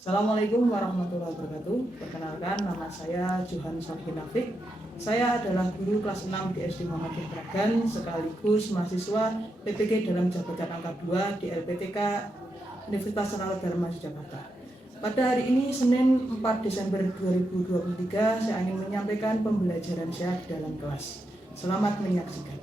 Assalamualaikum warahmatullahi wabarakatuh. Perkenalkan, nama saya Johan Sarhin Nafik. Saya adalah guru kelas 6 di SD Muhammadiyah Pragan, sekaligus mahasiswa PPG dalam jabatan angka 2 di LPTK Universitas Senara Dharma Yogyakarta. Pada hari ini, Senin 4 Desember 2023, saya ingin menyampaikan pembelajaran saya di dalam kelas. Selamat menyaksikan.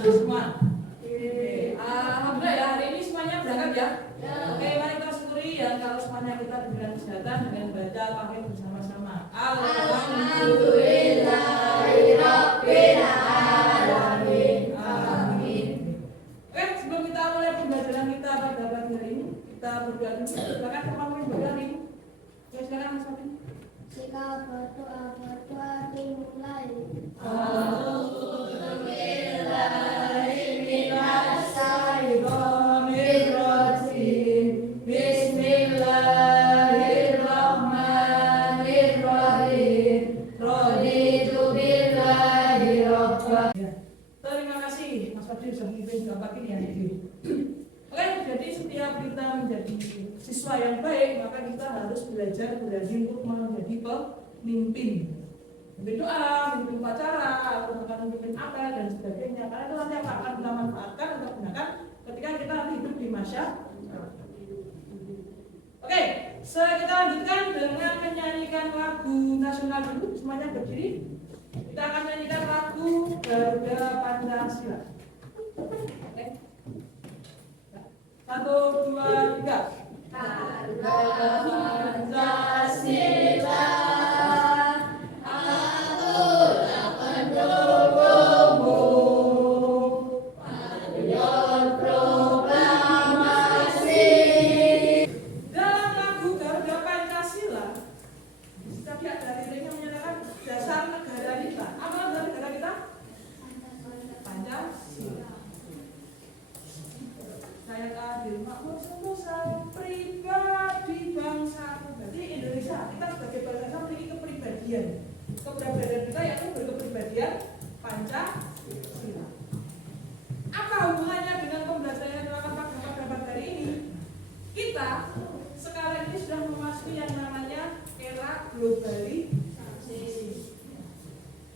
Semua. Alhamdulillah ya, hari ini semuanya berangkat ya. Oke, mari kita syukuri ya kalau semuanya kita diberikan kesehatan dengan baca pamit bersama-sama. Alhamdulillahirabbil alamin. Amin. Oke, sebelum kita mulai pembelajaran kita pada pagi hari ini, kita berdoa dulu. Silakan pemimpin berdoa ini. Ya, silakan Mas Fatin. Dimulai. Terima kasih Mas Fadil sudah memimpin gambar ini hari ini. Oke, jadi setiap kita menjadi siswa yang baik, maka kita harus belajar berani untuk menjadi pemimpin. Berdoa, memimpin upacara, atau memimpin apel dan sebagainya. Karena itu nanti akan kita manfaatkan untuk gunakan ketika kita nanti hidup di masyarakat. Oke, kita lanjutkan dengan menyanyikan lagu nasional dulu. Semuanya berdiri. Kita akan menyanyikan lagu Garuda Pancasila. Oke. 1, 2, 3. Garuda Pancasila, akulah pendukungmu. Patriot proklamasi. Dalam lagu Garuda Pancasila, setiap dari liriknya menyatakan dasar negara kita. Apa dasar negara kita? Pancasila. Saya adil makmur sentosa pribadi bangsa. Berarti Indonesia kita sebagai bangsa memiliki kepribadian. Kepribadian kita yaitu berkepribadian Pancasila. Apa hubungannya dengan pembelajaran pada hari ini? Kita sekarang ini sudah memasuki yang namanya era globalisasi.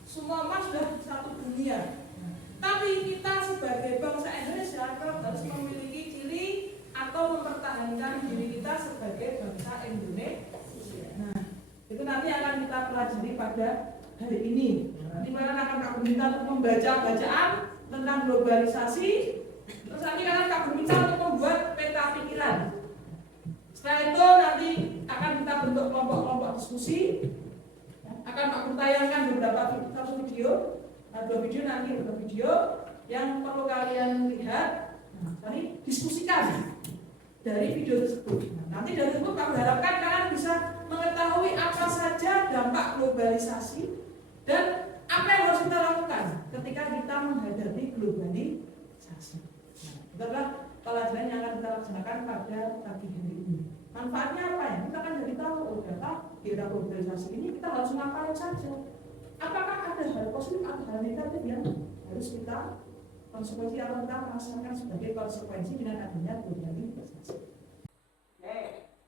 Semua mas sudah satu dunia. Tapi kita sebagai bangsa Indonesia harus memiliki ciri atau mempertahankan diri kita sebagai bangsa Indonesia. Nah, itu nanti akan kita pelajari pada hari ini. Nanti kalian akan aku minta untuk membaca bacaan tentang globalisasi. Terus nanti kalian aku minta untuk membuat peta pikiran. Setelah itu nanti akan kita bentuk kelompok-kelompok diskusi. Akan aku tayangkan beberapa video. Dua video nanti beberapa video yang perlu kalian lihat. Nanti diskusikan dari video tersebut. Nanti dari tersebut kami harapkan kalian bisa mengetahui apa saja dampak globalisasi dan apa yang harus kita lakukan ketika kita menghadapi globalisasi. Itu adalah pelajaran yang akan kita laksanakan pada pagi hari ini. Manfaatnya apa ya? Kita akan jadi tahu ternyata di era globalisasi ini kita harus ngapain saja. Apakah ada hal positif atau hal negatif yang harus kita konsekuensi atau kita merasakan sebagai konsekuensi dengan adanya globalisasi? Oke,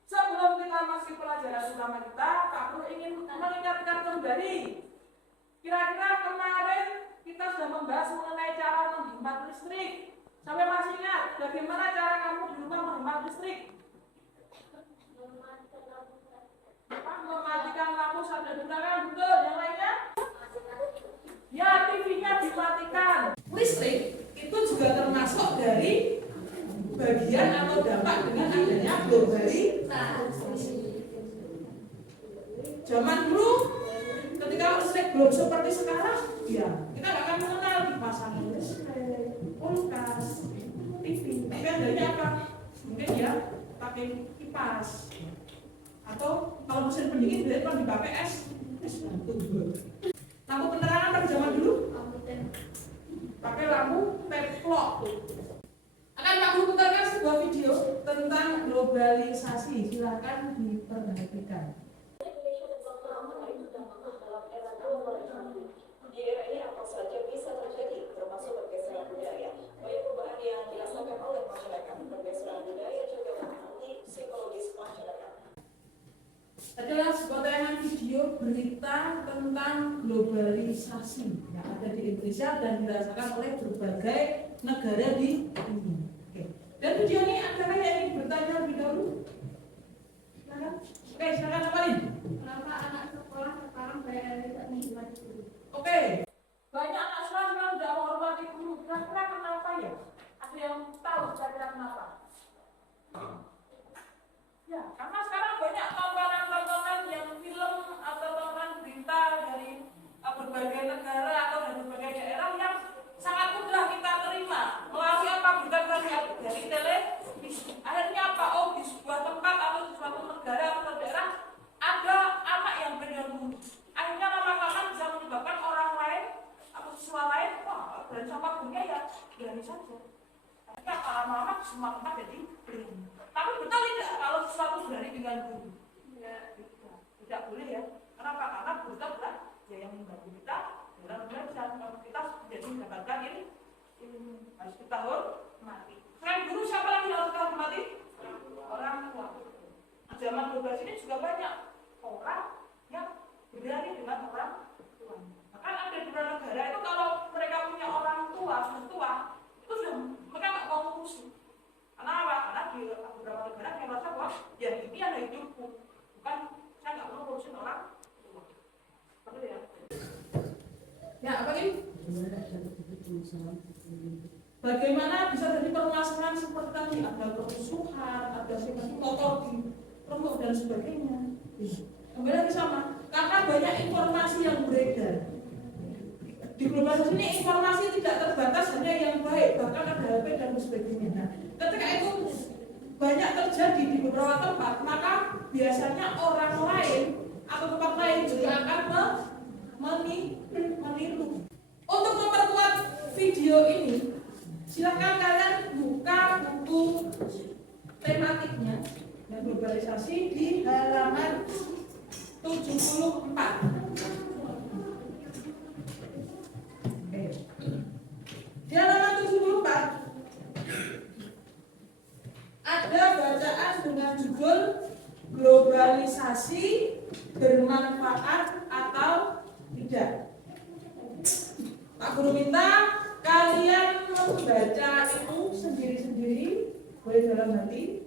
sebelum kita masuk pelajaran utama kita, aku ingin mengingatkan kembali. Kira-kira kemarin kita sudah membahas mengenai cara menghemat listrik. Sampai masih ingat bagaimana cara kamu di rumah menghemat listrik? Mematikan lampu sambil digunakan, betul. Yang lainnya? Ya, TV-nya dimatikan. Listrik itu juga termasuk dari bagian atau dampak dengan adanya globalisasi. Zaman dulu, ketika listrik belum seperti sekarang, ya kita nggak akan mengenal dipasang listrik, kulkas, TV. Tapi adanya apa? Mungkin ya pakai kipas. Atau kalau mesin pendingin biasanya kalau dipakai es batu. Lampu penerangan pada zaman dulu kamu teplok. Akan Pak Guru putarkan sebuah video tentang globalisasi. Silakan diperhatikan. Di era ini apa saja bisa terjadi, termasuk pergeseran budaya. Banyak perubahan yang dirasakan oleh masyarakat. Pergeseran budaya juga mempengaruhi psikologis masyarakat. Adalah sebuah tayangan video berita tentang globalisasi yang ada di Indonesia dan dirasakan oleh berbagai negara di dunia. Oke. Dan video ini adakah yang ingin bertanya lebih dahulu? Silakan. Oke, silakan apalin. Kenapa anak sekolah sekarang bayar tidak menghormati guru? Oke. Banyak anak sekolah yang tidak menghormati guru. Kira-kira kenapa ya? Ada yang tahu kira-kira kenapa? Ya, karena sekarang banyak tontonan-tontonan yang film atau tontonan berita dari berbagai negara atau dari berbagai daerah yang sangat mudah kita terima melalui apa berita dari televisi. Akhirnya apa? Oh, di sebuah tempat atau di suatu negara atau daerah ada anak yang bergabung. Akhirnya lama-lama bisa menyebabkan orang lain atau siswa lain, wah, berani sama gurunya ya berani saja. Akhirnya lama-lama semua tempat jadi berani. Tapi betul tidak kalau sesuatu berani dengan guru? Ya, tidak boleh ya. Kenapa? Karena guru itu adalah ya yang membantu kita dalam belajar. Kalau kita jadi mendapatkan ini harus kita hormati. Selain guru, siapa lagi yang harus kita hormati? Orang tua. Zaman globalisasi ini juga banyak orang yang berani dengan orang tua. Bahkan ada di beberapa negara itu kalau mereka punya orang tua sudah tua, itu sudah mereka nggak mau ngurusin. Karena apa? Karena di beberapa negara yang merasa bahwa ya ini ada hidupku, bukan saya nggak perlu ngurusin orang tua. Betul ya? Ya, apa ini? Bagaimana bisa jadi permasalahan seperti tadi, ada kerusuhan, ada situasi kotor di remuk dan sebagainya. Kembali lagi sama, karena banyak informasi yang beredar. Di globalisasi ini informasi tidak terbatas hanya yang baik, bahkan ada HP dan sebagainya. Nah, ketika itu banyak terjadi di beberapa tempat, maka biasanya orang lain atau tempat lain juga akan meniru. Untuk memperkuat video ini, silakan kalian buka buku tematiknya yang globalisasi di halaman 74. Di halaman 74 ada bacaan dengan judul globalisasi bermanfaat atau tidak. Pak Guru minta kalian membaca itu sendiri-sendiri, boleh dalam hati.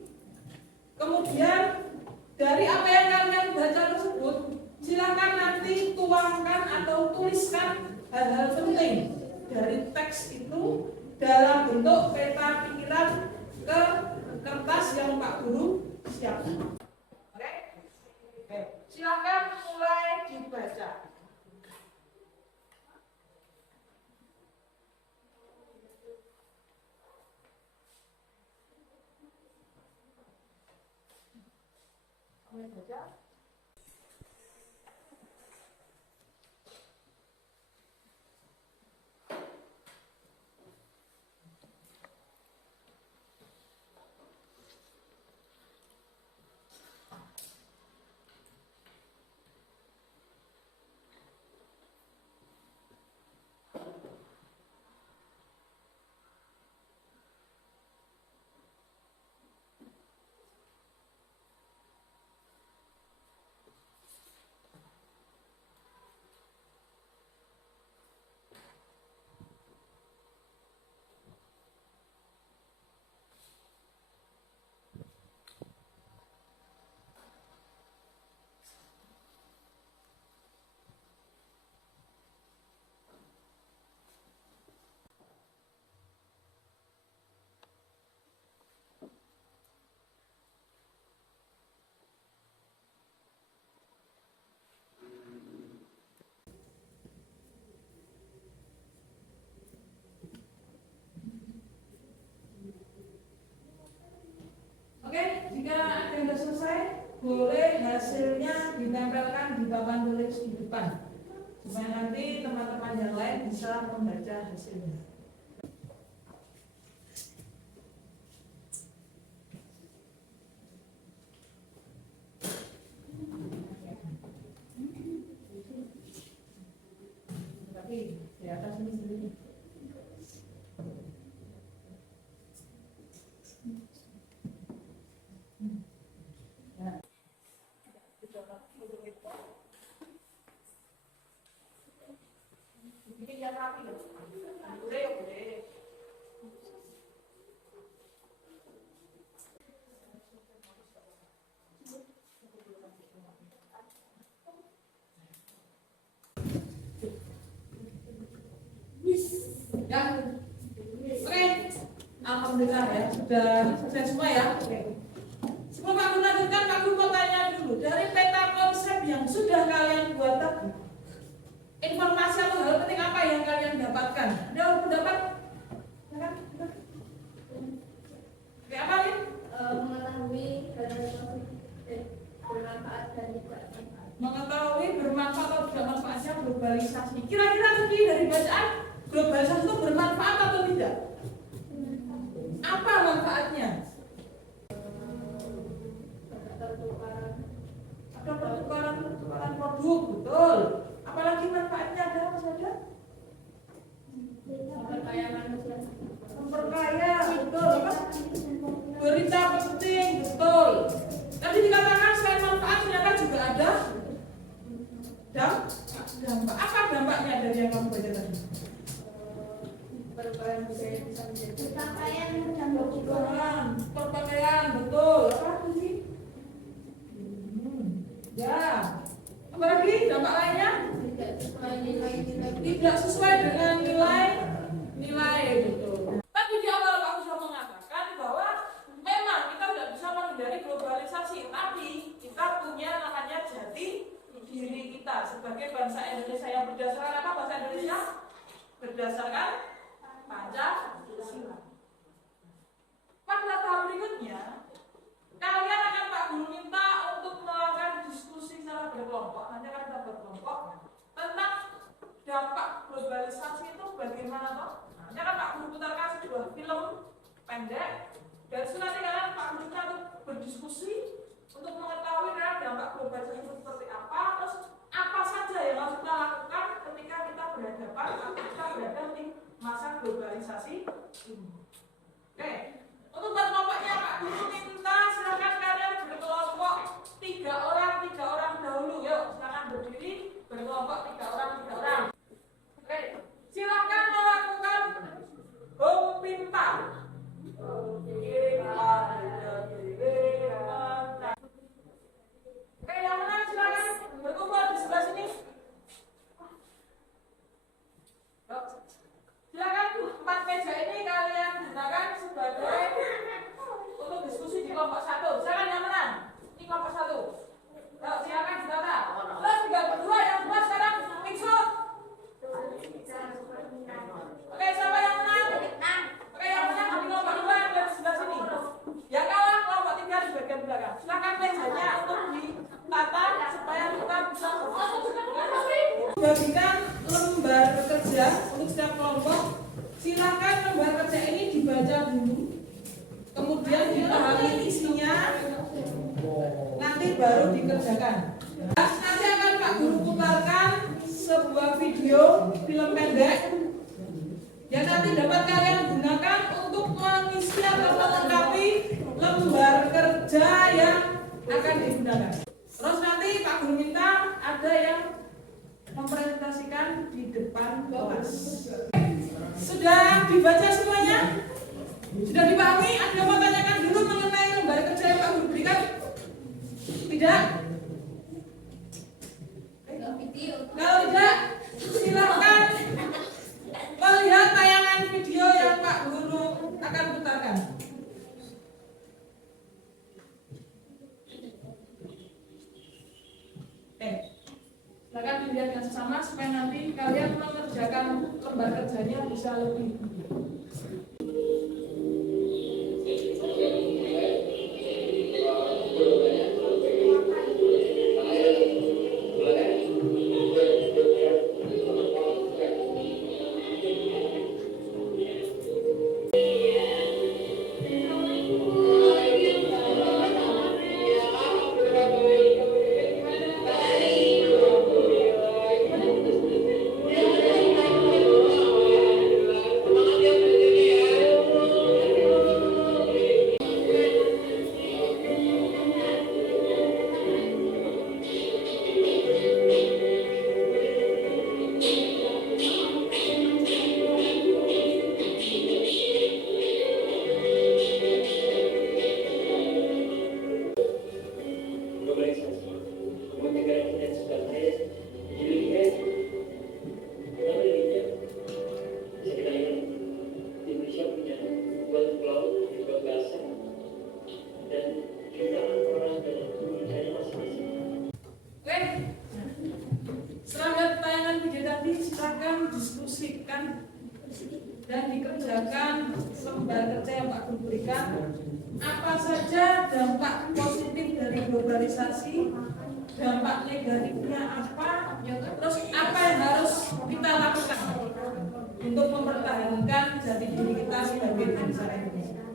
Kemudian dari apa yang kalian baca tersebut, silakan nanti tuangkan atau tuliskan hal-hal penting dari teks itu dalam bentuk peta pikiran ke kertas yang Pak Guru siapkan. Oke? Silakan mulai dibaca. Mulai baca. Jika ada yang sudah selesai, boleh hasilnya ditempelkan di papan tulis di depan supaya nanti teman-teman yang lain bisa membaca hasilnya. atas ini sendiri. Ya. Bikin yang rapi loh. Boleh. Ya, oke, alhamdulillah ya sudah selesai semua ya. Sebelum aku lanjutkan, aku mau tanya dulu dari peta konsep yang sudah kalian buat tadi, informasi atau hal penting apa yang kalian dapatkan? Ada pendapat? Ya kan? Oke, apa nih? Mengetahui bermanfaat dan tidak bermanfaat. Mengetahui bermanfaat atau tidak manfaatnya globalisasi. Kira-kira tadi dari bacaan globalisasi itu bermanfaat atau tidak? Apa manfaatnya? Ada pertukaran produk, betul. Apalagi manfaatnya ada apa saja? Memperkaya manusia. Memperkaya, betul. Apa? Berita penting, betul. Tadi dikatakan selain manfaat ternyata juga ada dampak. Apa dampaknya dari yang kamu baca tadi? Perubahan budaya bisa menjadi Pakaian dan Perubahan, perpakaian, betul. Apa sih? Ya. Apalagi dampak lainnya? tidak sesuai nilai-nilai. Tidak sesuai dengan nilai, betul. Tadi di awal aku sudah mengatakan bahwa memang kita tidak bisa menghindari globalisasi, tapi kita punya namanya jati diri kita sebagai bangsa Indonesia yang berdasarkan apa? Bangsa Indonesia berdasarkan Pancasila. Pada tahap berikutnya, kalian akan Pak Guru minta untuk melakukan diskusi secara berkelompok. Nanti akan kita berkelompok tentang dampak globalisasi itu bagaimana toh? Nanti akan Pak Guru putarkan sebuah film pendek. Dan nanti kalian Pak Guru minta untuk berdiskusi untuk mengetahui dampak globalisasi itu seperti apa, terus apa saja yang harus kita lakukan ketika kita berhadapan atau kita berada di masa globalisasi ini. Oke, untuk kelompoknya Pak Guru minta silakan kalian berkelompok 3 orang dahulu. Yuk, silakan berdiri berkelompok 3 orang. Oke, silakan melakukan home pinta. Oke, yang menang silakan berkumpul di sebelah sini. Yuk. Silakan 4 meja ini kalian gunakan sebagai untuk diskusi di kelompok 1. Silakan yang menang. Ini kelompok 1. Yuk, silakan ditata. Terus 3 berdua yang 2 sekarang mixut. Oke, siapa yang menang? Oke, yang menang di kelompok 2 yang ada di sebelah sini. Yang kalah kelompok 3 di bagian belakang. Silakan mejanya untuk ditata supaya kita bisa bagikan lembar kerja untuk setiap kelompok. Silakan lembar kerja ini dibaca dulu, kemudian dipahami isinya, nanti baru dikerjakan. Nanti akan Pak Guru putarkan sebuah video film pendek yang nanti dapat kalian gunakan untuk mengisi atau melengkapi lembar kerja yang akan digunakan. Terus nanti Pak Guru minta ada yang mempresentasikan di depan kelas. Sudah dibaca semuanya? Sudah dipahami? Ada yang mau tanyakan dulu mengenai lembar kerja yang Pak Guru berikan? Tidak? Kalau tidak, silakan melihat tayangan video yang Pak Guru akan putarkan. Silakan dilihat dengan sesama supaya nanti kalian mengerjakan lembar kerjanya bisa lebih. silakan diskusikan dan dikerjakan lembar kerja yang Pak Guru berikan. Apa saja dampak positif dari globalisasi, dampak negatifnya apa, terus apa yang harus kita lakukan untuk mempertahankan jati diri kita sebagai bangsa Indonesia.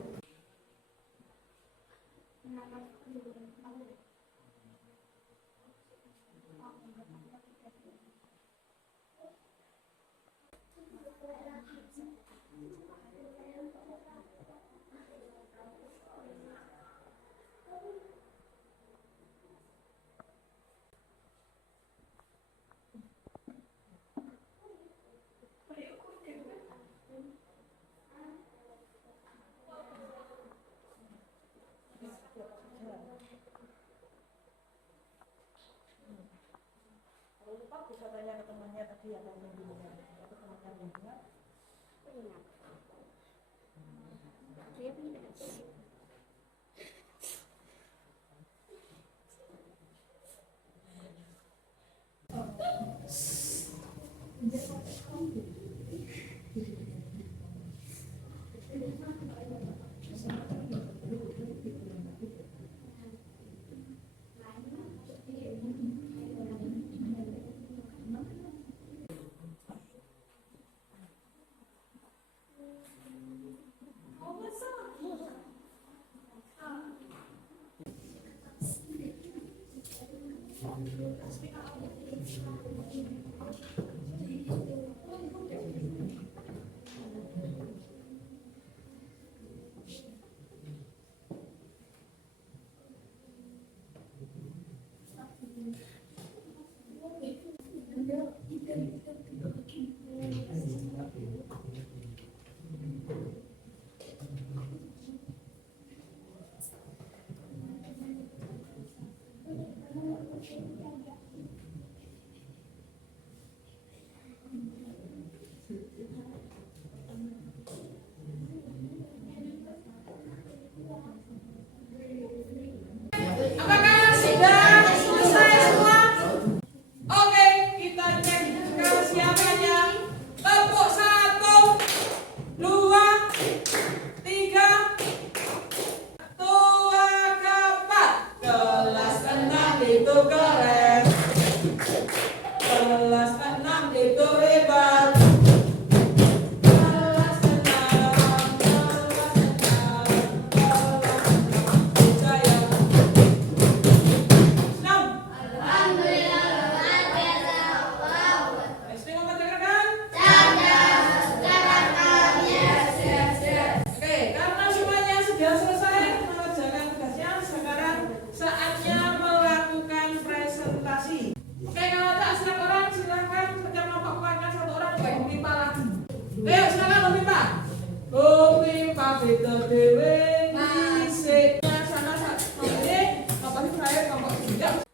Kalau lupa bisa tanya ke temannya tadi yang membimbingnya atau teman yang bimbingan. Apakah sudah selesai semua? Oke, kita cek kesiapannya. Tepuk 1, 2, 3, tua keempat. Kelas 6 itu keren. Kelas 6 itu hebat. Kelas 6, jaya. 6. SD Muhammad Jakarta. Oke, karena semuanya sudah selesai mengerjakan tugasnya, sekarang saatnya melakukan presentasi. Oke, kalau ada setiap orang silakan setiap kelompok keluarkan satu orang baik mimpa lagi. Ayo silakan mimpa. Mimpa beda dewe dhisik. Sana ini kelompok saya kelompok 3.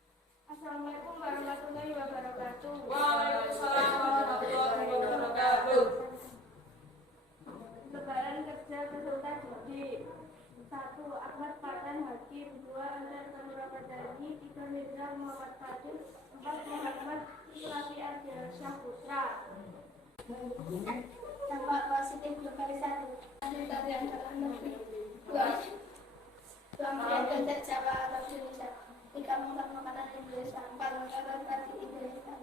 Assalamualaikum warahmatullahi wabarakatuh. Waalaikumsalam warahmatullahi wabarakatuh. Lebaran kerja peserta didik. 1. Ahmad Farhan Hakim. 2. Anwar Tanura Padani. 3. Mirza Muhammad Fadil. 4. Muhammad Sulati Ardiansyah Putra. Dampak positif globalisasi. Dari yang dalam negeri. 2. Pemberian kerja Jawa atau Indonesia. 3. Mengembang makanan Indonesia. 4. Mengembang batik Indonesia.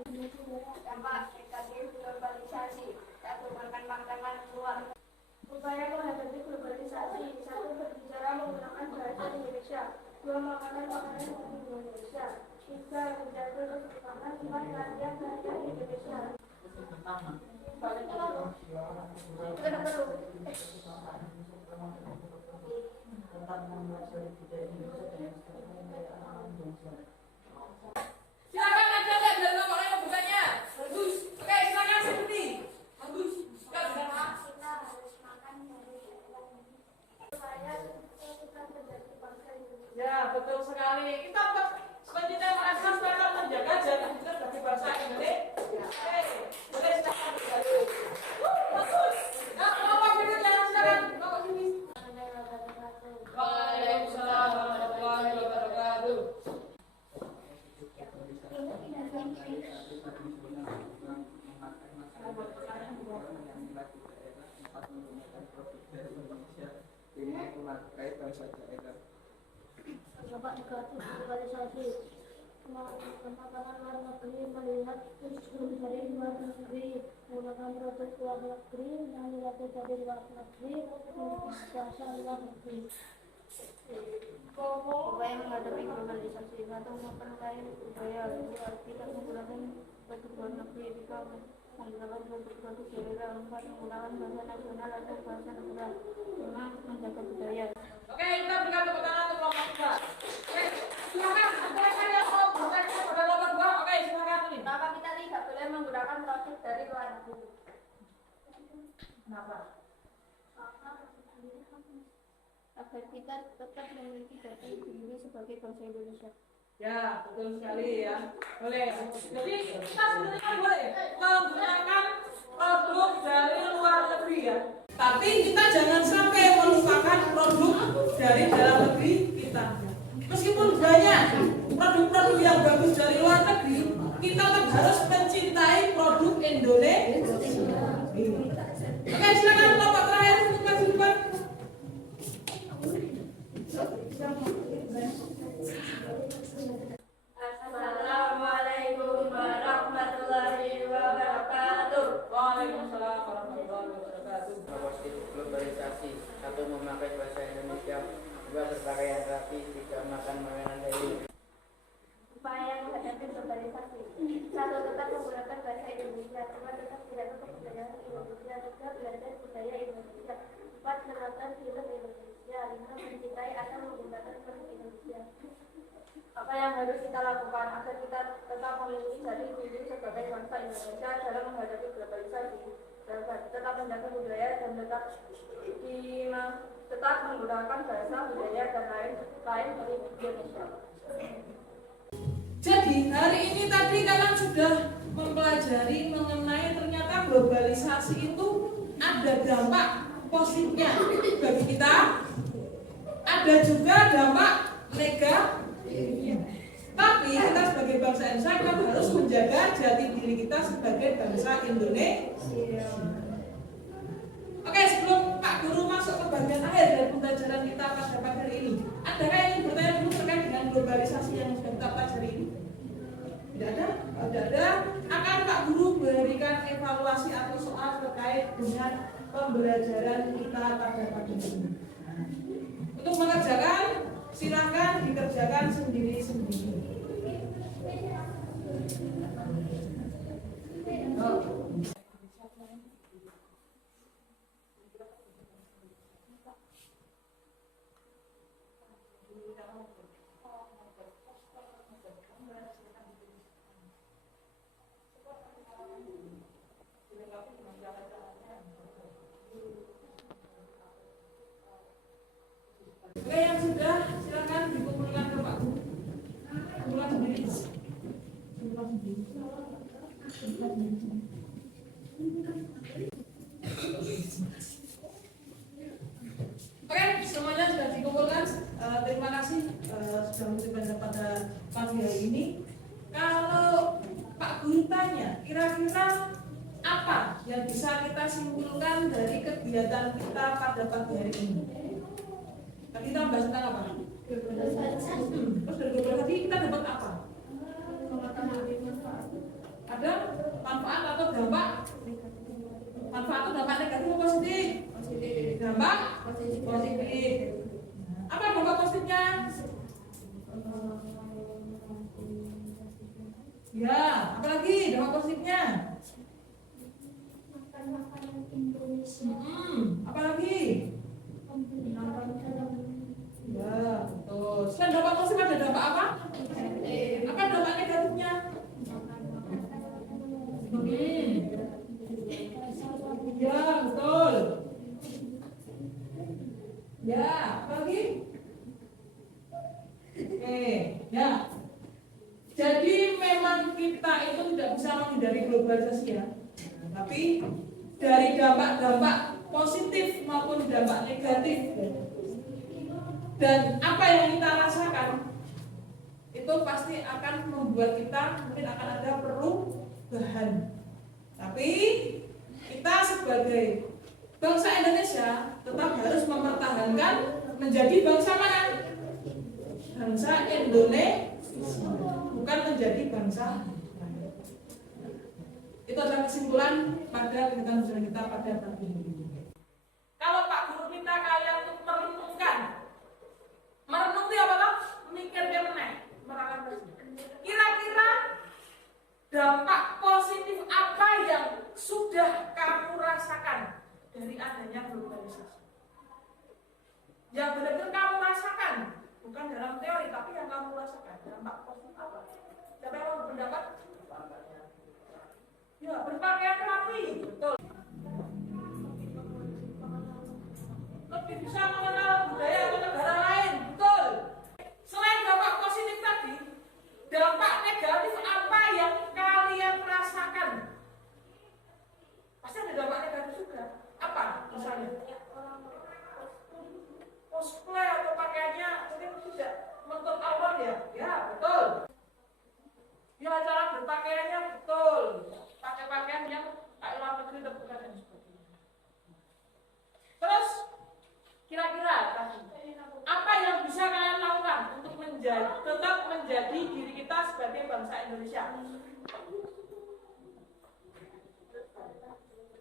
Dampak negatif globalisasi. 1. Makan makanan luar. Upaya menghadapi globalisasi. 1. Berbicara menggunakan bahasa Indonesia. 2. Makanan Indonesia. 3. Menjaga keseimbangan. 4. Latihan bahasa Indonesia. Silakan ada nggak dari kelompok lain yang bertanya? Bagus. Oke, silakan seperti. Bagus. Silakan. Kita harus makan dari supaya kita menjadi bangsa Indonesia. Ya, betul sekali. Kita selanjutnya merasa akan menjaga jati kita sebagai bangsa Indonesia. Oke, boleh silakan bergabung. Bagus. Nah, kelompok berikutnya silakan. Kelompok sini. Waalaikumsalam warahmatullahi wabarakatuh. memakai saja Eder. Bapak negatif globalisasi pengembangan luar negeri melihat ekspor dari luar negeri menggunakan produk luar negeri yang dilakukan dari luar negeri bahasa luar negeri. Upaya menghadapi globalisasi satu memperoleh budaya luar tidak menggunakan produk luar negeri tiga menggunakan produk daerah empat menggunakan bahasa nasional atau bahasa negara lima menjaga budaya. Oke, kita berikan tepuk tangan untuk kelompok 2. Oke, silakan. Silakan yang mau bertanya pada kelompok 2. Oke, silakan nih. Kenapa kita tidak boleh menggunakan produk dari luar negeri? Kenapa? Agar kita tetap memiliki data diri sebagai bangsa Indonesia. Ya, betul sekali ya. Boleh. Jadi kita sebenarnya boleh menggunakan produk dari luar negeri ya. Tapi kita jangan sampai melupakan produk dari dalam negeri kita. Meskipun banyak produk-produk yang bagus dari luar negeri, kita tetap harus mencintai produk Indonesia. Oke, silakan kelompok terakhir untuk maju depan. Assalamualaikum warahmatullahi wabarakatuh. Waalaikumsalam warahmatullahi wabarakatuh. Positif globalisasi, satu memakai bahasa Indonesia, dua berpakaian rapi, tiga makan makanan dari Upaya menghadapi globalisasi satu tetap menggunakan bahasa Indonesia dua tetap tidak menutup kebudayaan Indonesia tiga belajar budaya Indonesia empat menonton film Indonesia lima mencintai atau menggunakan produk Indonesia. Apa yang harus kita lakukan agar kita tetap memiliki jati diri sebagai bangsa Indonesia dalam menghadapi globalisasi? Tetap menjaga budaya dan tetap menggunakan bahasa budaya dan lain dari Indonesia. Jadi hari ini tadi kalian sudah mempelajari mengenai ternyata globalisasi itu ada dampak positifnya bagi kita, ada juga dampak negatif. Tapi kita sebagai bangsa Indonesia kita harus menjaga jati diri kita sebagai bangsa Indonesia. Oke, sebelum Pak Guru masuk ke bagian akhir dari pembelajaran kita pada pagi hari ini, adakah yang ingin bertanya dulu terkait dengan globalisasi yang sudah kita pelajari ini? Tidak ada? Tidak ada. Akan Pak Guru berikan evaluasi atau soal terkait dengan pembelajaran kita pada pagi ini. Untuk mengerjakan, silakan dikerjakan sendiri-sendiri. Oke, yang sudah silakan dikumpulkan ke Pak Guru. Kumpulkan sendiri. Oke, semuanya sudah dikumpulkan. Terima kasih sudah memberikan pada pagi hari ini. Kalau Pak Guru tanya, kira-kira apa yang bisa kita simpulkan dari kegiatan kita pada pagi hari ini? Tadi kita bahas tentang apa? Terus dari globalisasi kita dapat apa? Ada manfaat atau dampak? Manfaat atau dampak negatif atau positif? Dampak positif. Apa dampak positifnya? Ya, apalagi dampak positifnya? Makanan Indonesia. Apalagi? Ya, betul. Selain dampak positif ada dampak apa? Apa dampak negatifnya? Ya, betul. Ya, apa lagi? Oke, ya. Jadi memang kita itu tidak bisa menghindari globalisasi ya. Tapi dari dampak-dampak positif maupun dampak negatif dan apa yang kita rasakan itu pasti akan membuat kita mungkin akan ada perubahan. Tapi kita sebagai bangsa Indonesia tetap harus mempertahankan menjadi bangsa mana? Bangsa Indonesia, bukan menjadi bangsa lain. Itu adalah kesimpulan pada kegiatan kita pada pagi ini. Kalau Pak Guru minta kalian untuk merenungi apa toh? Mikirnya meneh, kira-kira dampak positif apa yang sudah kamu rasakan dari adanya globalisasi? Yang benar-benar kamu rasakan, bukan dalam teori, tapi yang kamu rasakan dampak positif apa? Siapa yang mau berpendapat? Ya, berpakaian rapi, betul. Lebih bisa mengenal budaya atau negara lain, betul. Selain dampak positif tadi, dampak negatif apa yang kalian rasakan? Pasti ada dampak negatif juga. Apa misalnya? Cosplay atau pakaiannya mungkin tidak menutup aurat ya? Ya, betul. Ya, cara berpakaiannya betul. Pakai pakaian yang kayak luar negeri terbuka dan sebagainya. Terus kira-kira apa yang bisa kalian lakukan untuk tetap menjadi diri kita sebagai bangsa Indonesia?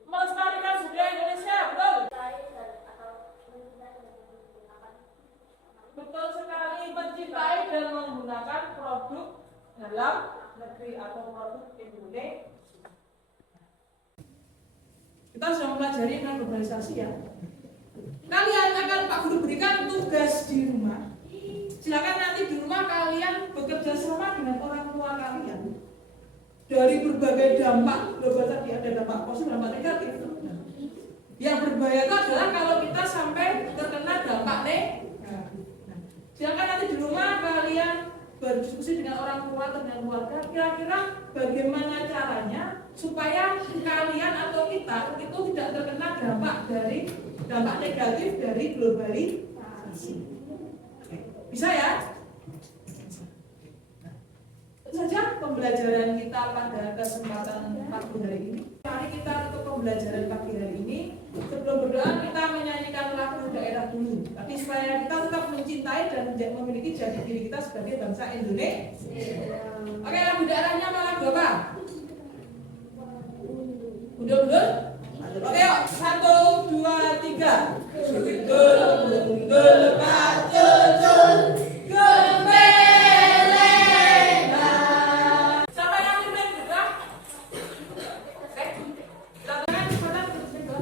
Melestarikan budaya Indonesia, betul? Betul sekali, mencintai dan menggunakan produk dalam negeri atau produk Indonesia. Kita sudah mempelajari tentang globalisasi ya. Kalian akan Pak Guru berikan tugas di rumah. Silakan nanti di rumah kalian bekerja sama dengan orang tua kalian. Dari berbagai dampak global tadi, ada dampak positif, dampak negatif. Yang berbahaya itu adalah kalau kita sampai terkena dampak negatif. Silakan nanti di rumah kalian berdiskusi dengan orang tua atau dengan keluarga. Kira-kira bagaimana caranya supaya kalian atau kita itu tidak terkena dampak negatif dari globalisasi. Bisa ya? Itu saja pembelajaran kita pada kesempatan pagi hari ini. Mari kita tutup pembelajaran pagi hari ini. Sebelum berdoa kita menyanyikan lagu daerah dulu. Tapi supaya kita tetap mencintai dan memiliki jati diri kita sebagai bangsa Indonesia. Oke, lagu daerahnya apa lagu apa? Mundur. Oke, yuk. 1, 2, 3. Mundur, kacun, gembelena. Siapa yang mimpin juga? Oke. Silakan pada berdoa.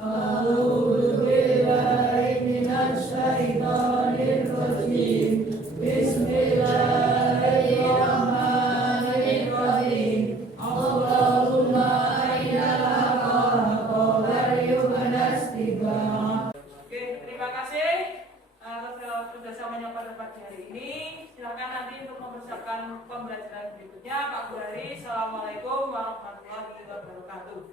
A'udzu billahi minasy syaithanir rajim. Bismillahirrahmanirrahim. Allahumma arinal haqqa warzuqna ittiba'ah. Oke, terima kasih atas kerjasamanya pada pagi hari ini. Silakan nanti untuk mempersiapkan pembelajaran berikutnya. Pak Guru Hari, assalamualaikum warahmatullahi wabarakatuh.